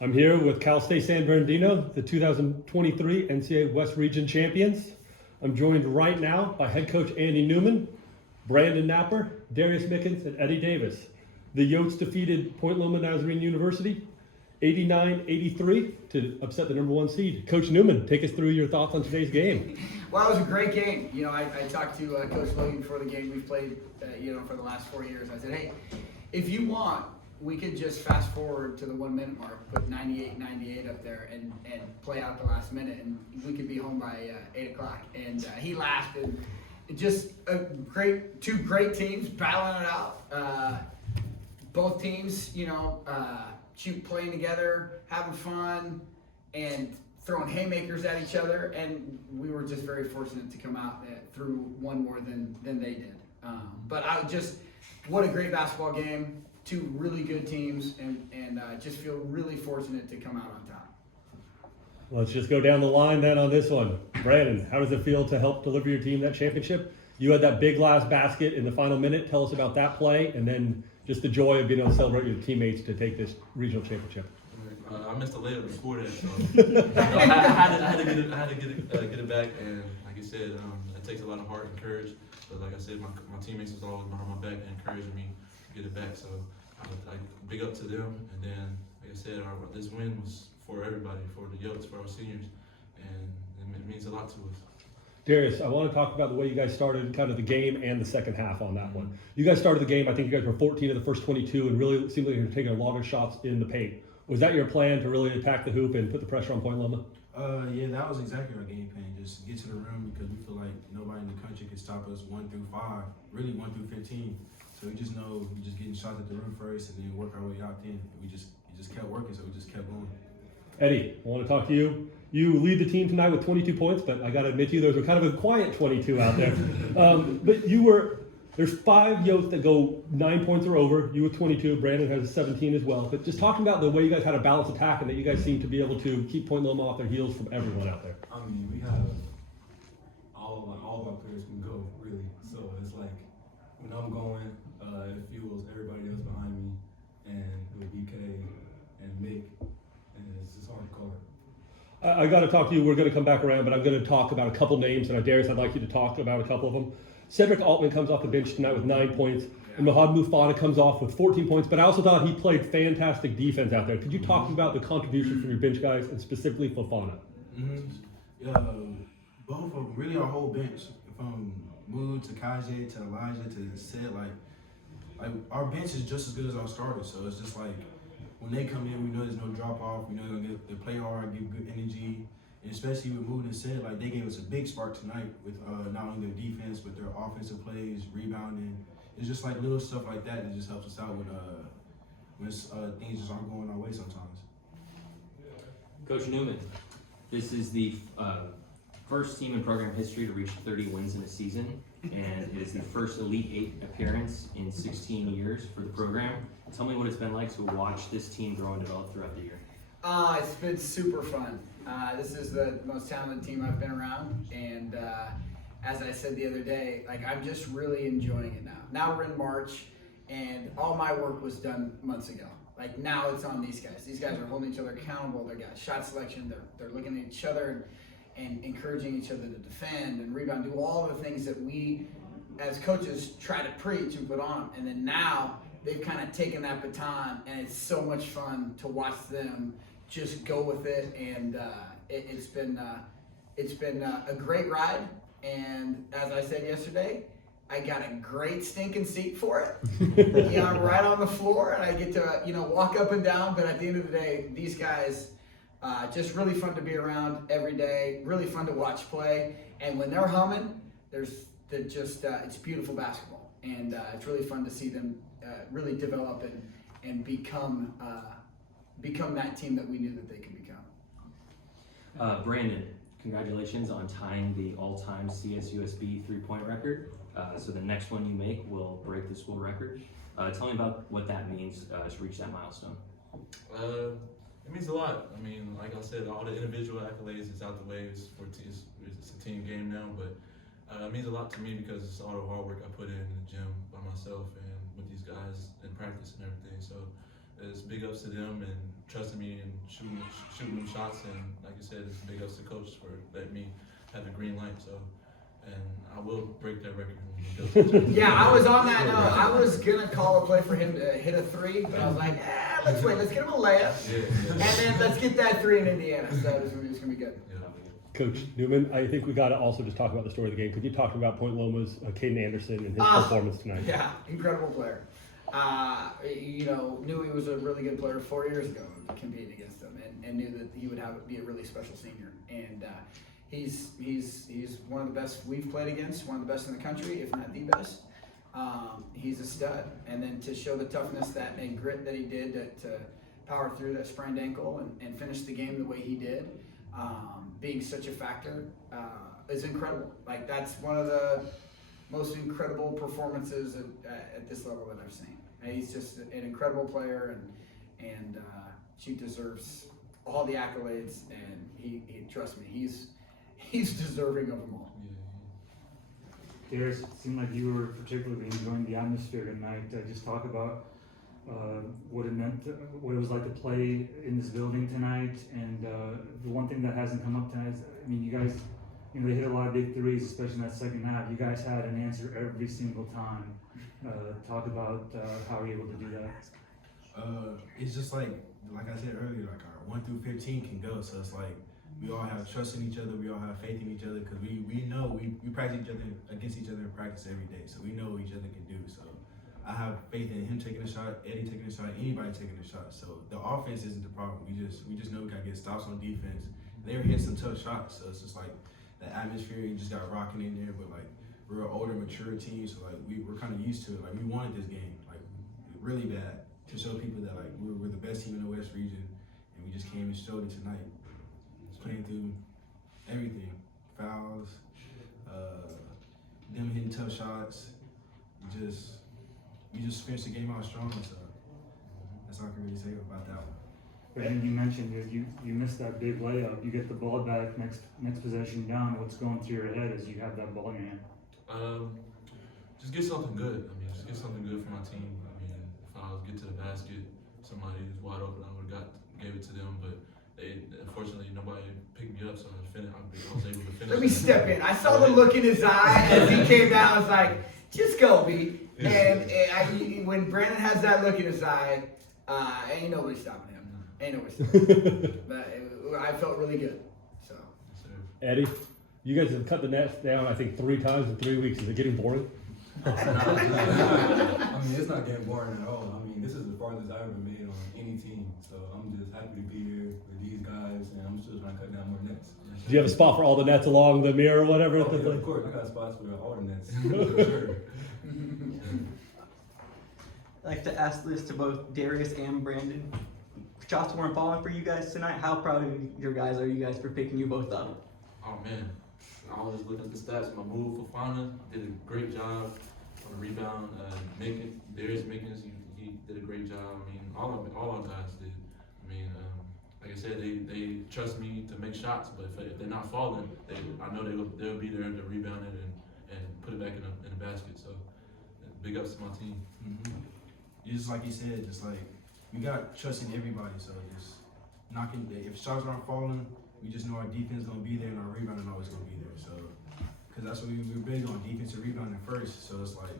I'm here with Cal State San Bernardino, the 2023 NCAA West Region champions. I'm joined right now by head coach Andy Newman, Brandon Napper, Darius Mickens, and Eddie Davis. The Yotes defeated Point Loma Nazarene University 89-83 to upset the number 1 seed. Coach Newman, take us through your thoughts on today's game. Well, it was a great game. You know, I talked to Coach Logan before the game. We've played, for the last 4 years. I said, hey, if you want, we could just fast forward to the 1 minute mark, put 98 up there, and play out the last minute, and we could be home by 8 o'clock. And he laughed, and just two great teams battling it out. Both teams, playing together, having fun, and throwing haymakers at each other, and we were just very fortunate to come out through one more than they did. But what a great basketball game. 2 really good teams, and just feel really fortunate to come out on top. Let's just go down the line then on this one. Brandon, how does it feel to help deliver your team that championship? You had that big last basket in the final minute. Tell us about that play, and then just the joy of being able to celebrate your teammates to take this regional championship. I missed the layup before that, so I had to get it back. And like you said, it takes a lot of heart and courage. But like I said, my teammates was always behind my back and encouraging me to get it back. So I big up to them. And then, like I said, this win was for everybody, for the Yotes, for our seniors, and it means a lot to us. Darius, I want to talk about the way you guys started kind of the game and the second half on that one. You guys started the game, I think you guys were 14 of the first 22, and really seemed like you were taking a lot of shots in the paint. Was that your plan to really attack the hoop and put the pressure on Point Loma? Yeah, that was exactly our game plan. Just get to the rim because we feel like nobody in the country can stop us 1 through 5, really 1 through 15. So we just know we just getting shots at the rim first and then work our way out then. We just kept working, so we just kept going. Eddie, I want to talk to you. You lead the team tonight with 22 points, but I got to admit to you, those were kind of a quiet 22 out there. But there's 5 Yotes that go 9 points or over. You with 22, Brandon has 17 as well. But just talking about the way you guys had a balanced attack and that you guys seem to be able to keep Point Loma off their heels from everyone out there. I mean, we have all of our players can go, really. So it's like when I'm going, it fuels everybody else behind me, and with BK and Mick, and it's just hard to call it. I got to talk to you. We're going to come back around, but I'm going to talk about a couple names. And Darius, I'd like you to talk about a couple of them. Cedric Altman comes off the bench tonight with 9 points, and Mahad Mufana comes off with 14 points. But I also thought he played fantastic defense out there. Could you talk about the contribution from your bench guys, and specifically Fofana? Yeah, both of them, really our whole bench, from Mood to Kajay to Elijah to Seth, like our bench is just as good as our starters. So it's just like when they come in, we know there's no drop off. We know they play hard, give good energy. And especially with Mood and Sid, like they gave us a big spark tonight with not only their defense but their offensive plays, rebounding. It's just like little stuff like that just helps us out when things just aren't going our way sometimes. Coach Newman, this is the first team in program history to reach 30 wins in a season, and it is the first Elite 8 appearance in 16 years for the program. Tell me what it's been like to watch this team grow and develop throughout the year. It's been super fun. This is the most talented team I've been around, and as I said the other day, like I'm just really enjoying it now. Now we're in March, and all my work was done months ago. Like now it's on these guys. These guys are holding each other accountable. They got shot selection. They're looking at each other and encouraging each other to defend and rebound, do all the things that we as coaches try to preach and put on them. And then now they've kind of taken that baton, and it's so much fun to watch them just go with it. And it's been a great ride. And as I said yesterday, I got a great stinking seat for it. I'm right on the floor, and I get to walk up and down. But at the end of the day, these guys, just really fun to be around every day. Really fun to watch play. And when they're humming, it's beautiful basketball, and it's really fun to see them really develop and become that team that we knew that they could become. Brandon, congratulations on tying the all-time CSUSB 3-point record. So the next one you make will break the school record. Tell me about what that means to reach that milestone. It means a lot. I mean, like I said, all the individual accolades is out the way. It's a team game now, but it means a lot to me because it's all the hard work I put in the gym by myself and with these guys in practice and everything. So it's big ups to them and trusting me and shooting them shots. And like I said, it's big ups to coach for letting me have the green light. So, and I will break that record. Yeah, I was on that note. I was gonna call a play for him to hit a 3, but I was like, let's wait. Let's get him a layup, and then let's get that 3 in Indiana. So it's gonna be good. Yeah. Coach Newman, I think we got to also just talk about the story of the game. Could you talk about Point Loma's Caden Anderson and his performance tonight? Yeah, incredible player. Knew he was a really good player 4 years ago, competing against him, and knew that he would be a really special senior. And he's one of the best we've played against, one of the best in the country, if not the best. He's a stud, and then to show the toughness and grit that he did to power through that sprained ankle and finish the game the way he did, being such a factor, is incredible. Like, that's one of the most incredible performances at this level that I've seen. And he's just an incredible player, and she deserves all the accolades. And he trust me, he's deserving of them all. Darius, it seemed like you were particularly enjoying the atmosphere tonight. Just talk about what it meant, what it was like to play in this building tonight. And the one thing that hasn't come up tonight is, I mean, you guys, they hit a lot of big threes, especially in that second half. You guys had an answer every single time. Talk about how you're able to do that. It's just like I said earlier, like our 1 through 15 can go. So it's like we all have trust in each other. We all have faith in each other because we know we practice each other against each other in practice every day. So we know what each other can do. So I have faith in him taking a shot, Eddie taking a shot, anybody taking a shot. So the offense isn't the problem. We just know we gotta get stops on defense. They were hitting some tough shots, so it's just like the atmosphere. You just got rocking in there, but like we're an older, mature team, so like we're kind of used to it. Like we wanted this game, like really bad, to show people that like we're the best team in the West region, and we just came and showed it tonight. Just playing through everything, fouls, them hitting tough shots. We just finished the game out strong, so that's all I can really say about that one. Brandon, you mentioned you missed that big layup. You get the ball back next possession down. What's going through your head as you have that ball in your hand? Just get something good. I mean, just get something good for my team. I mean, if I was get to the basket, somebody was wide open, I would have gave it to them. But unfortunately, nobody picked me up, so I was able to finish. Let me step in. I saw the look in his eye as he came down. I was like, just go, B. And when Brandon has that look in his eye, ain't nobody stopping him. Ain't nobody stopping him. But I felt really good. So. Eddie, you guys have cut the nets down, I think, 3 times in 3 weeks. Is it getting boring? I mean, it's not getting boring at all. I mean, this is the farthest I've ever made on any team. So I'm just happy to be here with these guys, and I'm still trying to cut down more nets. Do you have a spot for all the nets along the mirror or whatever? Oh, yeah, of course, I got spots for all the nets. For sure. I'd like to ask this to both Darius and Brandon. Shots weren't falling for you guys tonight. How proud of your guys are you guys for picking you both up? Oh man, I was just looking at the stats. My move for Fana did a great job on the rebound. Darius Mickens, he did a great job. I mean, all our guys did. I mean, like I said, they trust me to make shots, but if they're not falling, I know they'll be there to rebound it and put it back in the basket. So big ups to my team. Mm-hmm. Just like he said, just like we got trust in everybody. So just knocking. If shots aren't falling, we just know our defense gonna be there and our rebounding always gonna be there. So because that's what we're big on, defensive rebounding first. So it's like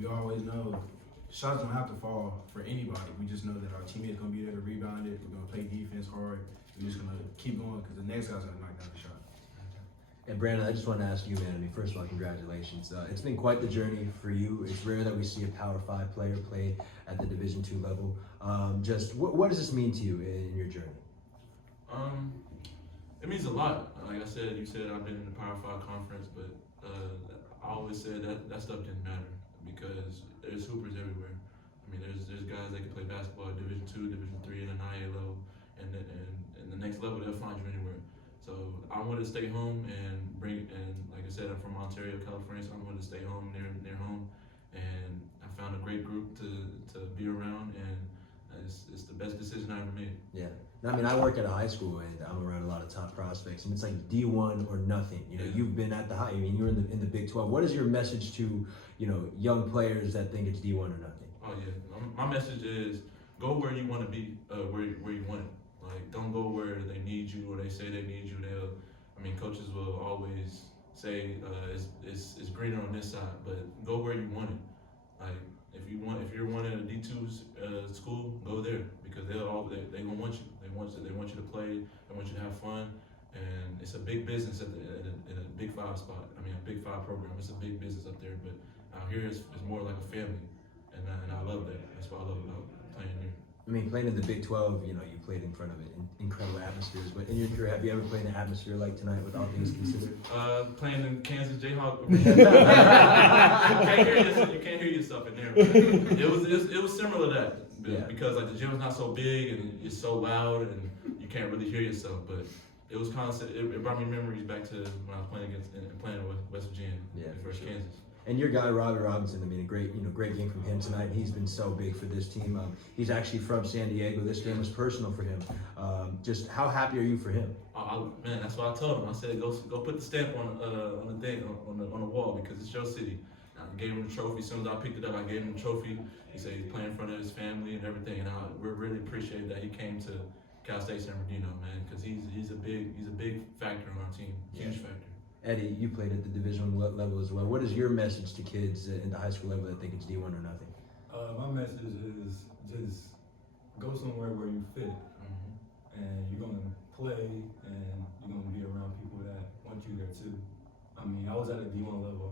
we always know shots don't have to fall for anybody. We just know that our teammates gonna be there to rebound it. We're gonna play defense hard. We're just gonna keep going because the next guy's gonna knock down the shot. And Brandon, I just want to ask you, man, I mean, first of all, congratulations. It's been quite the journey for you. It's rare that we see a Power 5 player play at the Division II level. Just what does this mean to you in your journey? It means a lot. Like I said, you said I've been in the Power 5 conference, but I always said that stuff didn't matter because there's hoopers everywhere. I mean, there's guys that can play basketball at Division II, Division III, and an IA level, and the next level they'll find you anywhere. So I wanted to stay home and like I said, I'm from Ontario, California, so I wanted to stay home near home, and I found a great group to be around, and it's the best decision I ever made. Yeah, I mean, I work at a high school and I'm around a lot of top prospects, and it's like D1 or nothing. You know, you've been at the high. I mean, you're in the Big 12. What is your message to young players that think it's D1 or nothing? Oh yeah, my message is go where you want to be, where you want it. Like, don't go where they need you or they say they need you. Coaches will always say it's greener on this side, but go where you want it. Like, if you're wanting a D2 school, go there, because they gonna want you. They want you to play. They want you to have fun, and it's a big business at a Big 5 spot. A Big 5 program. It's a big business up there, but out here it's more like a family, and I love that. That's what I love about playing here. Playing in the Big 12, you played in front of incredible atmospheres. But in your career, have you ever played in an atmosphere like tonight, with all things considered? Playing in Kansas Jayhawk. You can't hear yourself in there. But it was similar to that, Yeah. because like the gym's not so big and it's so loud and you can't really hear yourself. But it was it brought me memories back to when I was playing in West Virginia, versus Kansas. And your guy, Robbie Robinson, a great game from him tonight. He's been so big for this team. He's actually from San Diego. This game was personal for him. Just how happy are you for him? Man, that's what I told him. I said, go put the stamp on the thing, on the wall, because it's your city. I gave him the trophy. As soon as I picked it up, I gave him the trophy. He said he's playing in front of his family and everything, and we really appreciate that he came to Cal State San Bernardino, man, because he's a big factor on our team, huge factor. Eddie, you played at the Division I level as well. What is your message to kids in the high school level that think it's D1 or nothing? My message is just go somewhere where you fit, and you're gonna play, and you're gonna be around people that want you there too. I was at a D1 level.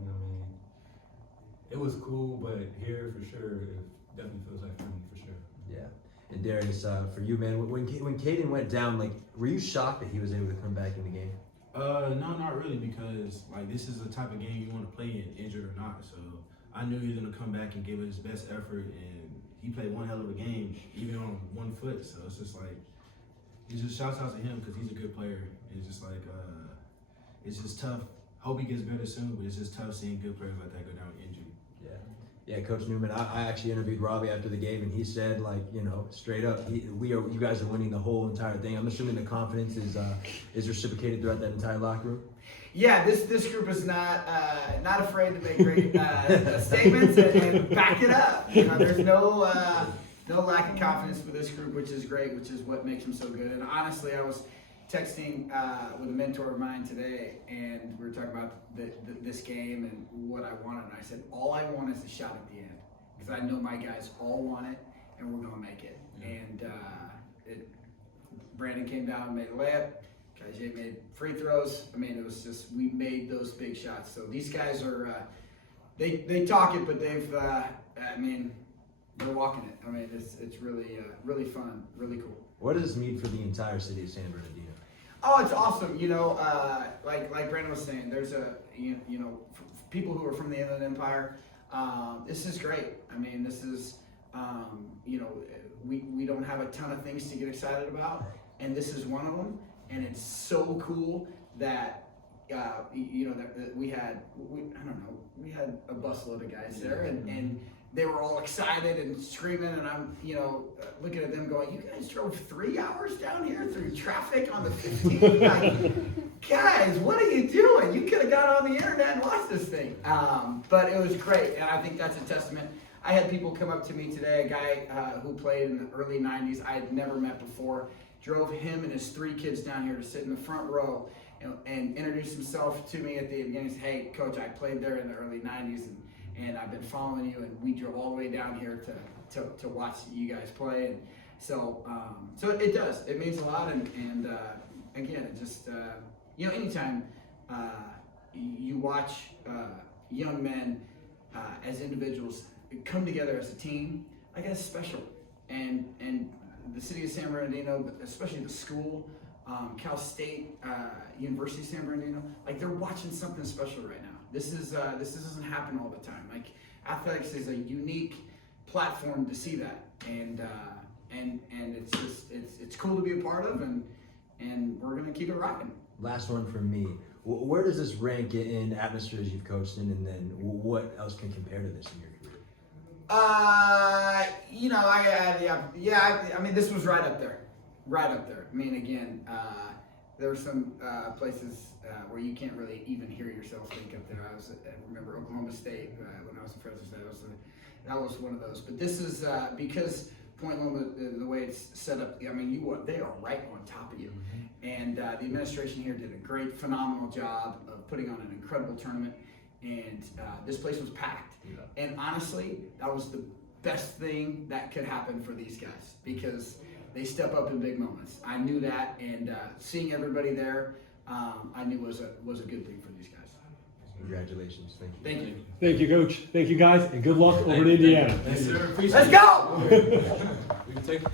It was cool, but here for sure, it definitely feels like family for sure. Yeah. And Darius, for you, man, when Caden went down, were you shocked that he was able to come back in the game? No, not really, because this is the type of game you want to play in, injured or not. So I knew he was gonna come back and give it his best effort, and he played one hell of a game, even on 1 foot. So it's just it's just shouts out to him, because he's a good player. It's just it's just tough. Hope he gets better soon, but it's just tough seeing good players like that go down injured. Yeah, Coach Newman, I actually interviewed Robbie after the game, and he said, straight up, you guys are winning the whole entire thing. I'm assuming the confidence is reciprocated throughout that entire locker room. Yeah, this group is not afraid to make great statements and back it up. There's no lack of confidence with this group, which is great, which is what makes them so good. And honestly, I was texting with a mentor of mine today, and we were talking about this game and what I wanted. And I said, all I want is a shot at the end, because I know my guys all want it, and we're going to make it. And Brandon came down and made a layup. Kajay made free throws. It was just, we made those big shots. So these guys are, they talk it, but they've, they're walking it. It's really fun, really cool. What does this mean for the entire city of San Bernardino? Oh, it's awesome. Like Brandon was saying, there's people who are from the Inland Empire. This is great. This is, we don't have a ton of things to get excited about, and this is one of them. And it's so cool that, that we had a busload of guys there, and they were all excited and screaming, and I'm, looking at them going, you guys drove 3 hours down here through traffic on the 15th? Guys, what are you doing? You could have got on the internet and watched this thing. But it was great, and I think that's a testament. I had people come up to me today, a guy who played in the early 90s I had never met before, drove him and his 3 kids down here to sit in the front row and introduced himself to me at the beginning. He said, hey, Coach, I played there in the early 90s, and I've been following you, and we drove all the way down here to watch you guys play. And so it does. It means a lot, and again, it just, anytime you watch young men as individuals come together as a team, it's special. And the city of San Bernardino, but especially the school, Cal State, University of San Bernardino, they're watching something special right now. This doesn't happen all the time. Athletics is a unique platform to see that, and it's cool to be a part of, and we're gonna keep it rocking. Last one from me. Where does this rank in atmospheres you've coached in, and then what else can compare to this in your career? This was right up there. There were some places where you can't really even hear yourself think up there. I remember Oklahoma State when I was in Fresno State. That was one of those. But this is because Point Loma, the way it's set up, I mean, they are right on top of you. And the administration here did a great, phenomenal job of putting on an incredible tournament. And this place was packed. And honestly, that was the best thing that could happen for these guys because they step up in big moments. I knew that, and seeing everybody there, I knew was a good thing for these guys. Congratulations. Thank you. Thank you. Thank you, Coach. Thank you, guys, and good luck over in Indiana. Yes, sir. Appreciate Let's it. go! We can take